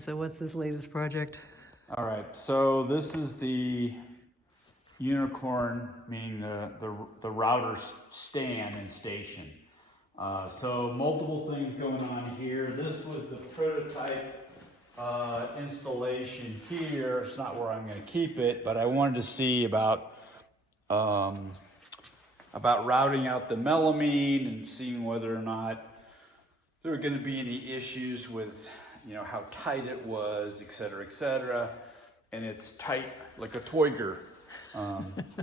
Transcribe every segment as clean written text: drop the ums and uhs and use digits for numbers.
right, so what's this latest project? All right, so this is the unicorn, meaning the router stand and station. So multiple things going on here. This was the prototype installation here. It's not where I'm going to keep it, but I wanted to see about routing out the melamine and seeing whether or not there were going to be any issues with, you know, how tight it was, et cetera, et cetera. And it's tight like a Toiger.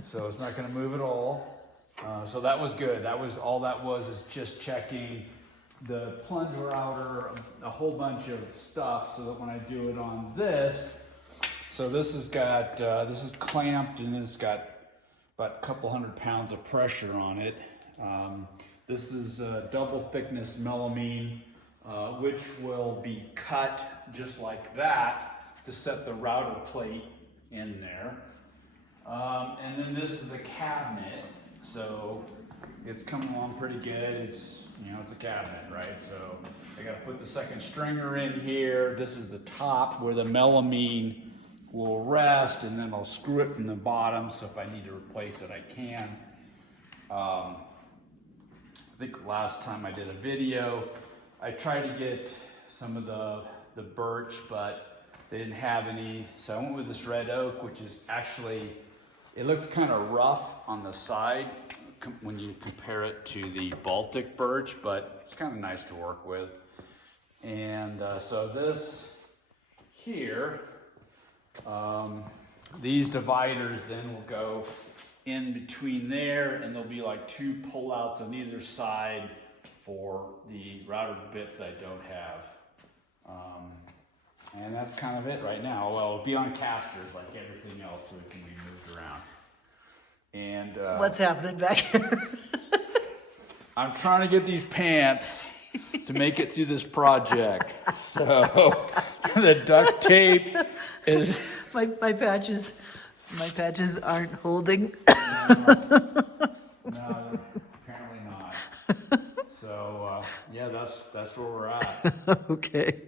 So it's not going to move at all. So that was good. That was all that was, is just checking the plunge router, a whole bunch of stuff, so that when I do it on this, so this has got, this is clamped and it's got about a couple 100 pounds of pressure on it. This is double thickness melamine, which will be cut just like that to set the router plate in there. And then this is a cabinet, so it's coming along pretty good. It's, you know, it's a cabinet, right? So I got to put the second stringer in here. This is the top where the melamine will rest, and then I'll screw it from the bottom, so if I need to replace it, I can. I think last time I did a video, I tried to get some of the birch, but they didn't have any, so I went with this red oak, which is actually, it looks kind of rough on the side when you compare it to the Baltic birch, but it's kind of nice to work with. And so this here, these dividers then will go in between there, and there'll be like two pullouts on either side for the router bits I don't have. And that's kind of it right now. Well, it'll be on casters like everything else, so it can be moved around. And What's happening back here? I'm trying to get these pants to make it through this project. So the duct tape is... My patches aren't holding. No, apparently not. So yeah, that's where we're at. Okay.